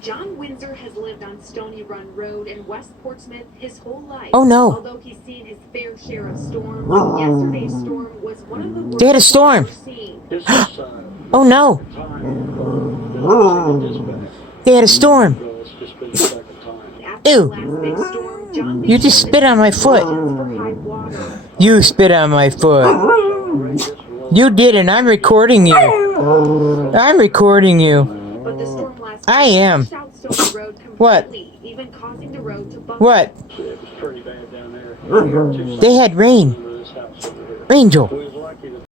John Windsor has lived on Stony Run Road in West Portsmouth his whole life. Oh no. Although he's seen his fair share of storms, yesterday's storm was one of the worst They had a storm. he's ever seen. Oh no. They had a storm. After the Ew. last big storm, John You just spit on my foot. for high water. You spit on my foot. You did, and I'm recording you. I'm recording you. But the storm last I am. washed out Stony Road What? completely, even causing the road to bump. What? It was pretty bad down there. They had rain. This house over here. Angel. We was lucky to